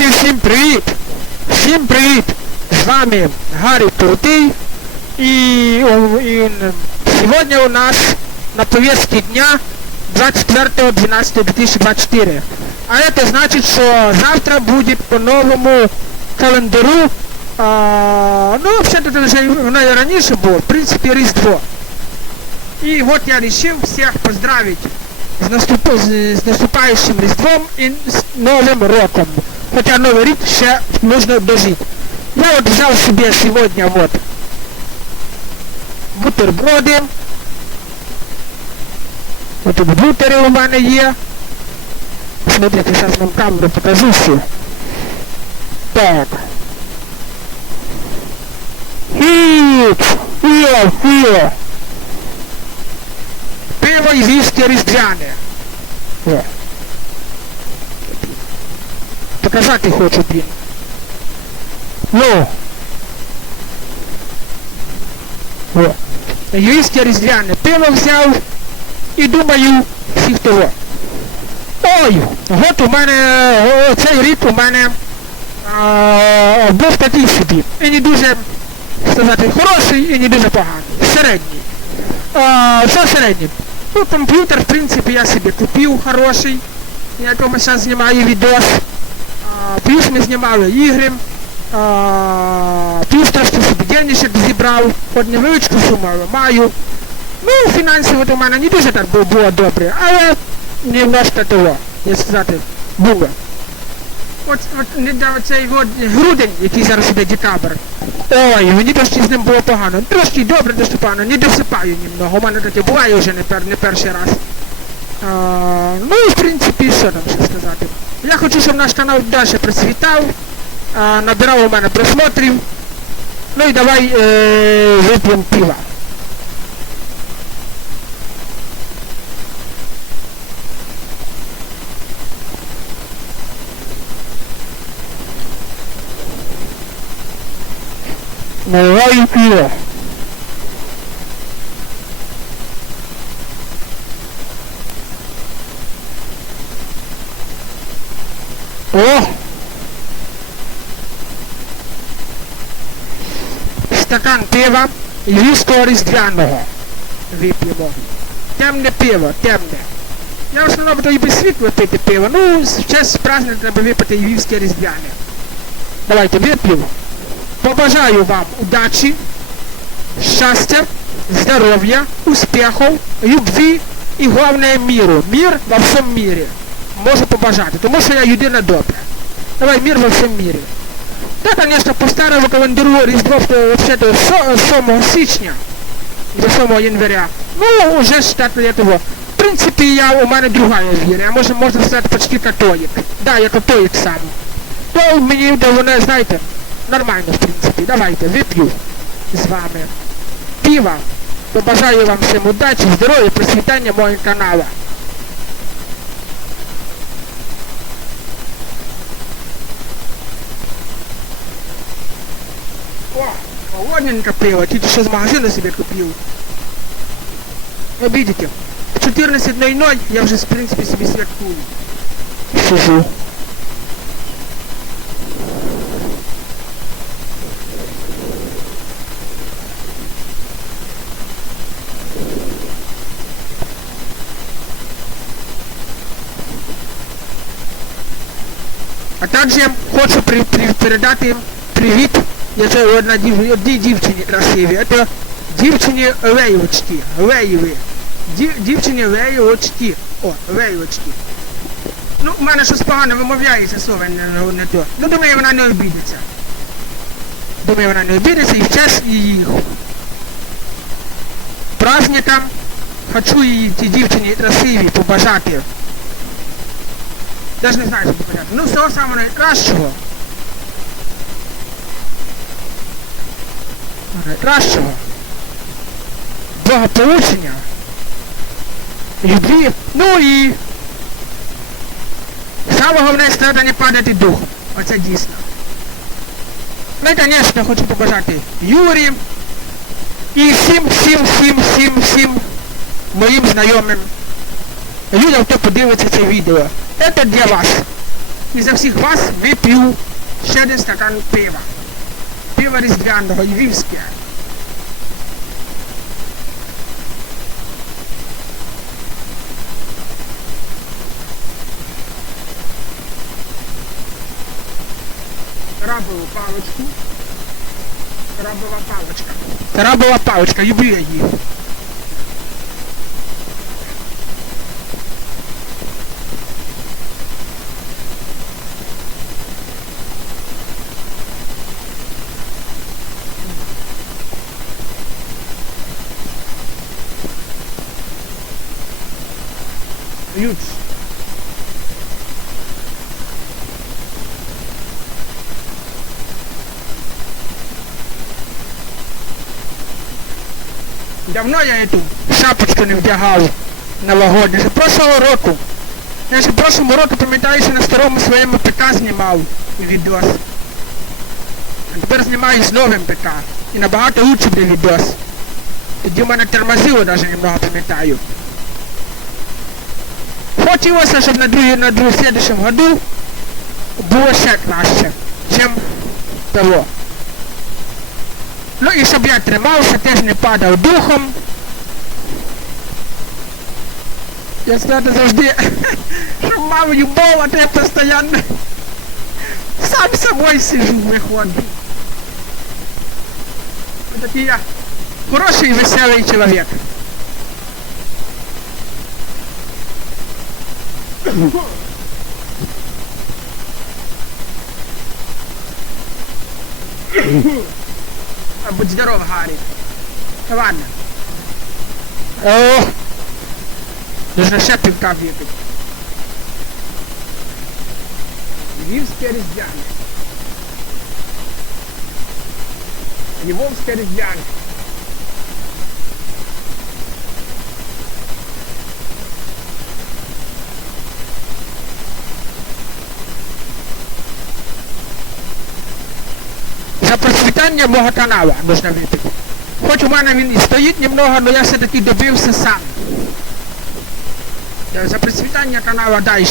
Друзі, всім привіт! Всім привіт! З вами Гаррі Туртий и, о, и м, сегодня у нас на повестке дня 24.12.2024. А это значит, что завтра будет по новому календару, а, ну вообще-то это уже воно и раньше было, в принципе, Різдво. И вот я решил всех поздравить с, наступ- з- з наступающим Різдвом и с Новым Роком. Хотя Новый рік ще нужно дожить. Я вот взял себе сегодня вот бутерброди. Вот тут бутери у мене є. Смотрите, сейчас вам камеру покажу всю. Так. Хіт! Фіо, фіо. Пиво і віскі різдвяне. О. Показати хочу, блін. Ну. О. Віскі різдвяне. Пиво взяв і думаю, всіх того. Ой, от у мене, цей рік у мене а, був такий собі. І не дуже, сказати, хороший, і не дуже поганий. Середній. А, що середній? Ну, комп'ютер, в принципі, я собі купив хороший, на якому зараз знімаю відос. Ми знімали ігри. А, плюс трошки собі денежок зібрав, от невеличку суму маю. Ну, фінансово в мене не дуже так було, добре, але немножко того, як сказати, було. От, от цей от грудень, який зараз іде декабрь. Ой, мені трошки з ним було погано. Трошки добре, трошки погано, не досипаю німного. У мене таке буває вже не, пер, не перший раз. А, ну в принципі, що там ще сказати. Я хочу, щоб наш канал далі процвітав, набирав у мене просмотрів. Ну і давай е, вип'ємо пива. Наливаю пиво. О! Стакан пива львівського різдвяного вип'ємо. Темне пиво, темне. Я в основному буду і без світла пити пиво. Ну, в час праздника треба випити львівське різдвяне. Давайте вип'ю. Побажаю вам удачі, щастя, здоров'я, успіхів, любви і головне миру. Мир во всьому мірі. Можу побажати, тому що я людина добра. Давай мир во всьому мірі. Та, конечно, по старому календару Різдво вообще-то 7 січня до 7 января. Ну, уже считати я того. В принципі, я, у мене друга віра. Я можу, можна сказати, почти католик. Да, я католик сам. То мені да, воно, знаєте, нормально, в принципі. Давайте, вип'ю з вами. Пиво. Побажаю вам всім удачі, здоров'я, процвітання мого каналу. О, холодненько пиво, чуть что из магазина себе купил. Вы в 14.00 я уже, в принципе, себе святкую. Сижу. А також я хочу при, при, передати привіт я це одна дів, одній дівчині красиві. Це дівчині Лейочки. Леєві. Дів, дівчині Лейочки. О, Лейочки. Ну, в мене щось погано вимовляється слово не, не, то. Ну, думаю, вона не обідеться. Думаю, вона не обідеться і в час її праздника хочу їй цій дівчині красивій побажати. Даже не знаю, що побажати. Ну, всього самого найкращого. Найкращого, благополучення, любві, ну і саме головне треба не падати духом. Оце дійсно. Ну і, звісно, хочу побажати Юрі і всім, всім, всім, всім, всім моїм знайомим людям, хто подивиться це відео. Це для вас. і за всіх вас вип'ю ще один стакан пива. Пива різдвяного, львівське. Крабову палочку. Крабова палочка. Крабова паличка, люблю я її. Ют. Давно я эту шапочку не вдягав новогодню. Ще прошлого року. Я ще прошлому року, пам'ятаю, що на старому своєму ПК знімав відос. А тепер знімаю з новим ПК. І набагато лучше буде відос. Тоді мене тормозило навіть немного пам'ятаю. Хотілося, щоб на другий, на другий следующем году було ще краще, чим того. Ну і щоб я тримався, теж не падав духом. Я знаю завжди, щоб мав любов, а то я постійно сам собою сижу виходить. Ось такий я хороший і веселий чоловік. А, Будь здоров, Гаррі. Ладно. О, нужно ще півка випити. Львівське різдвяне. Львовське різдвяне. За процвітання можна випити. Хоч у мене він і стоїть немного, але я все-таки добився сам. Е, За процвітання каналу далі.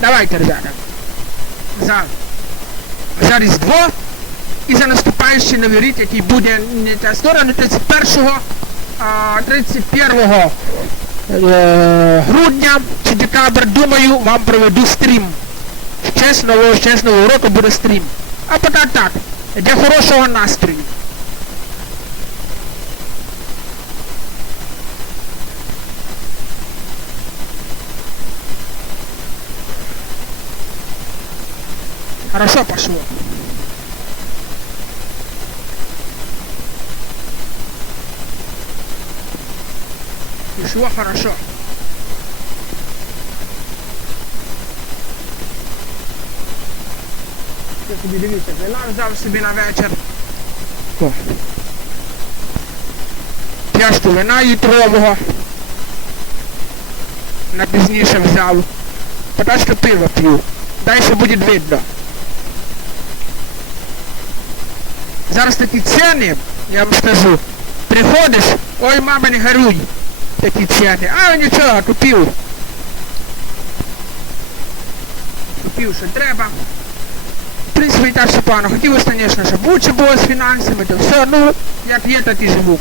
Давайте, ребята. За, за Різдво і за наступаючий новий рік, який буде не та сторону 31-го, а 31 е, грудня чи декабрь, думаю, вам проведу стрім. В честь нового, року буде стрім. А поки так, для хорошого настрою. Хорошо пошло. Пішло хорошо. Я собі дивіться, вина взяв собі на вечір. Пляшку вина літрового. На пізніше взяв. Потачку пива п'ю. Дальше буде видно. Зараз такі ціни, я вам скажу. Приходиш, ой, мама, не горюй. Такі ціни. А нічого, купив. Купив, що треба. Принципі, і так все погано. Хотілося, звісно, щоб лучше було з фінансами, то все, ну, як є, так і живу.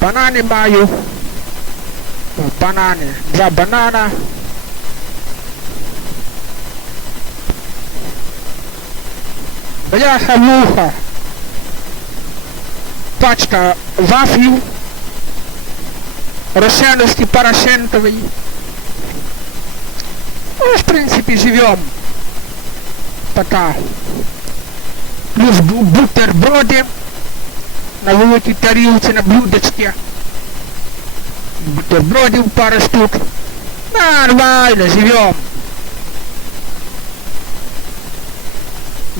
Банани маю. Банани. Два банана. Бляха муха. Пачка вафлів. Рошеновський, Порошенковий. Ну, в принципе, живем. Пока. Плюс бу- бутерброди на великій тарілці, на блюдечке. Бутербродів пару штук. Нормально, живем.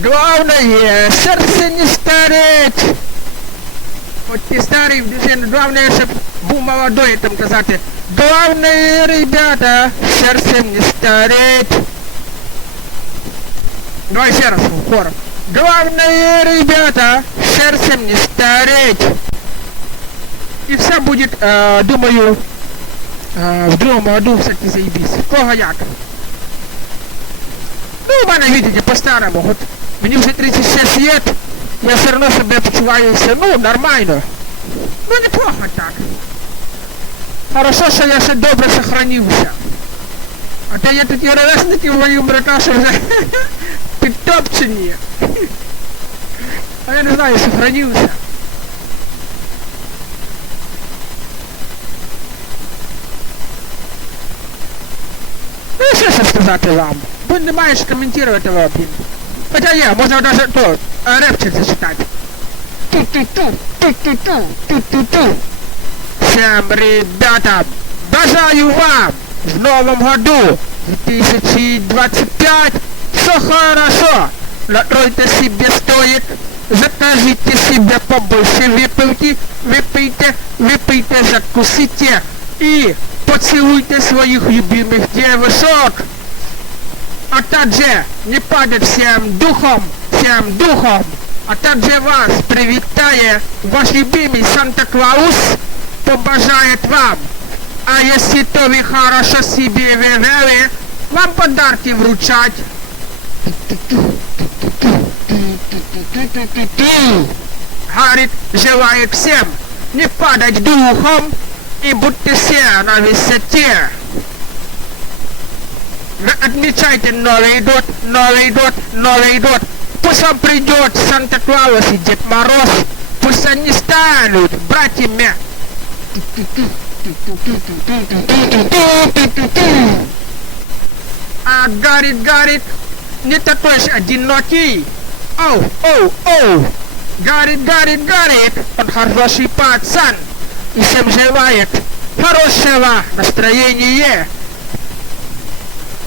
Главное, сердце не стареть. Хоть ти старий, друзі, главное, щоб був молодой, там казати. Главное, ребята, сердцем не стареть. Давай ще раз, хором. Главное, ребята, сердцем не стареть. И все будет, э, думаю, А, в другому году все-таки заебись. Кого як? Ну, у мене, видите, по-старому. От мені вже 36 лет, я все одно себе почуваю ну, нормально. Ну, неплохо так. Хорошо, що я ще добре сохранився. А то я такі ровесники мої брата, що вже підтопчені. А я не знаю, сохранився. Ну, що ще сказати вам? Бо немає що коментувати вам. Хоча є, можна навіть то, репчик зачитати. Ту-ту-ту, ту-ту-ту, ту-ту-ту Всем ребятам, бажаю вам в новом году 2025 все хорошо. Накройте себе стоит, закажите себе побольше выпивки, выпейте, выпейте, закусите и поцелуйте своих любимых девушек. А также не падать всем духом, всем духом. А также вас привитая ваш любимый Санта-Клаус побажает вам. А если то вы хорошо себе вывели, вам подарки вручать. Гарит желает всем не падать духом и будьте все на высоте. Вы отмечайте Новый год, Новый год, Новый год. Пусть вам придет Санта-Клаус и Дед Мороз. Пусть они станут братьями. а горит, горит, не такой же одинокий. Оу, оу, оу. Горит, горит, горит. Он хороший пацан. И всем желает хорошего настроения.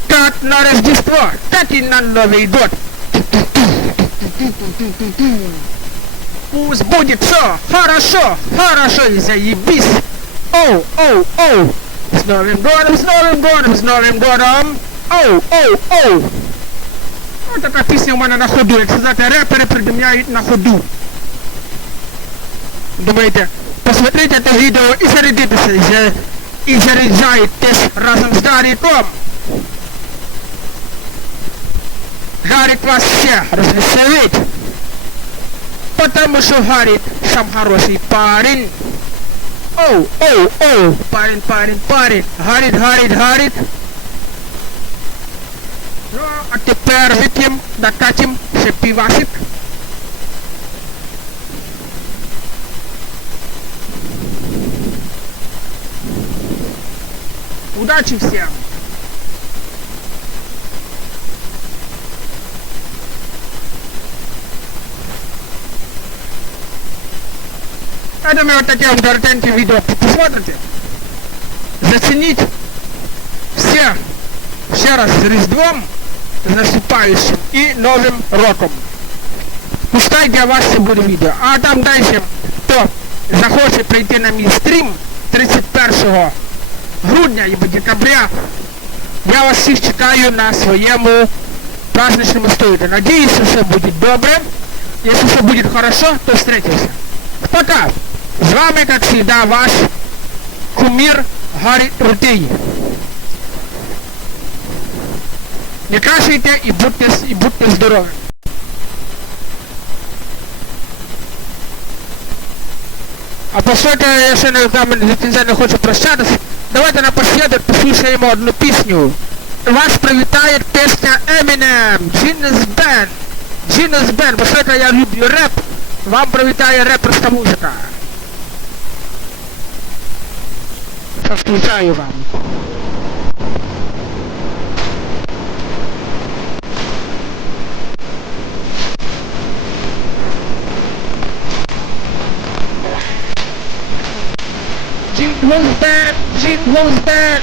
Как на Рождество, так и на Новый год. Пусть будет все хорошо, хорошо и заебись. Оу, оу, оу. С Новым годом, с Новым годом, с Новым годом. Оу, оу, оу. Вот така пісня у мене на ходу. Як сказати, репери придумляють на ходу. Думаєте, посмотрите це відео і зарядитеся, і за- і заряджайтесь разом з Гаріком. Гарик вас всех развеселит. Потому что Гарик сам хороший парень. Оу, оу, оу, парень, парень, парень. Гарит, гарит, гарит. Ну, а тепер вип'ємо, накатим ще півасик. Удачи всем! Такие вот видео посмотрите. Зацените все, ще раз з Різдвом, з наступаючим і роком. Пускай для вас це буде відео. А там далі, хто захоче прийти на мій стрім 31 грудня або декабря, я вас всіх чекаю на своєму праздничному столі. Надіюсь, що все буде добре. Если все будет хорошо, то встретимся. Пока! С вами, как всегда, ваш кумир Гарри Рутей. Не кашляйте и будьте, и будьте здоровы. А поскольку я ще не, там, не хочу прощатись, давайте напоследок послухаємо одну пісню. Вас привітає пісня Eminem, Genius Band. Genius Band, поскольку я люблю реп, вам привітає реперська музика. powtarzają wam. Was that? Was that?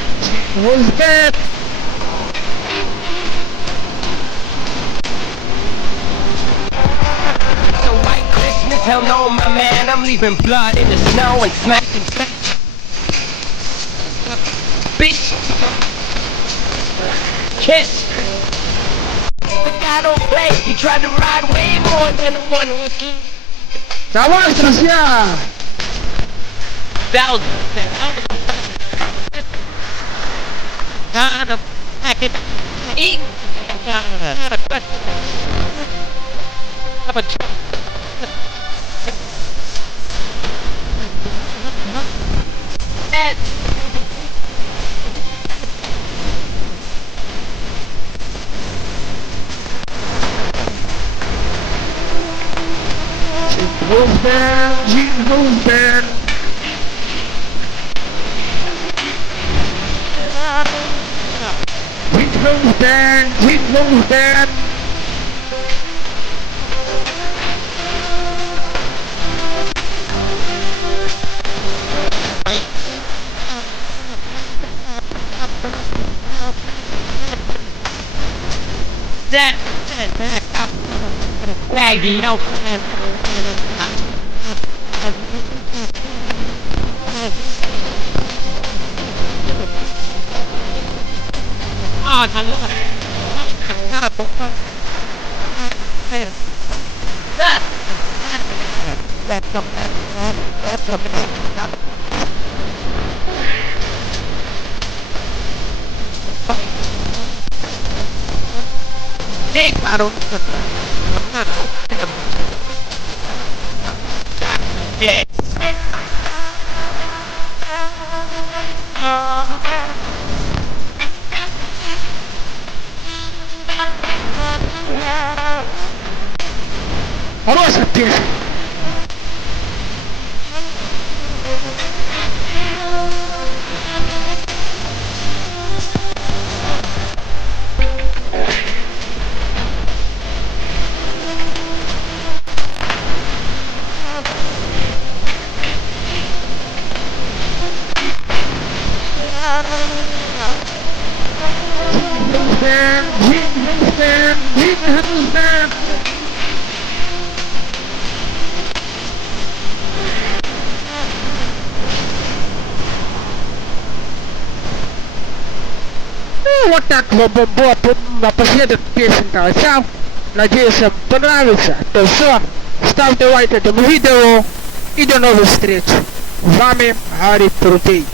Was that? So white Christmas, hell no, my man. I'm leaving blood in the snow and smacking. Kiss. The guy don't play. He tried to ride way more than the one who Давай, друзья! thousand. И... Э, goes down, Jesus goes down. Jesus goes down, Jesus goes down. That, that, that. แปลกดีเนาะอ๋อทันแล้วหน้าปุ๊บให้แบบตรงนั้นแบบตรงนั้นครับไป Sí, claro. Stand, Jesus stand, Jesus stand. Ну, вот так вот бы было бы напоследок песенка. А сам, надеюсь, вам понравится. То все, ставьте лайк этому видео и до новых встреч. С вами Гарри Крутей.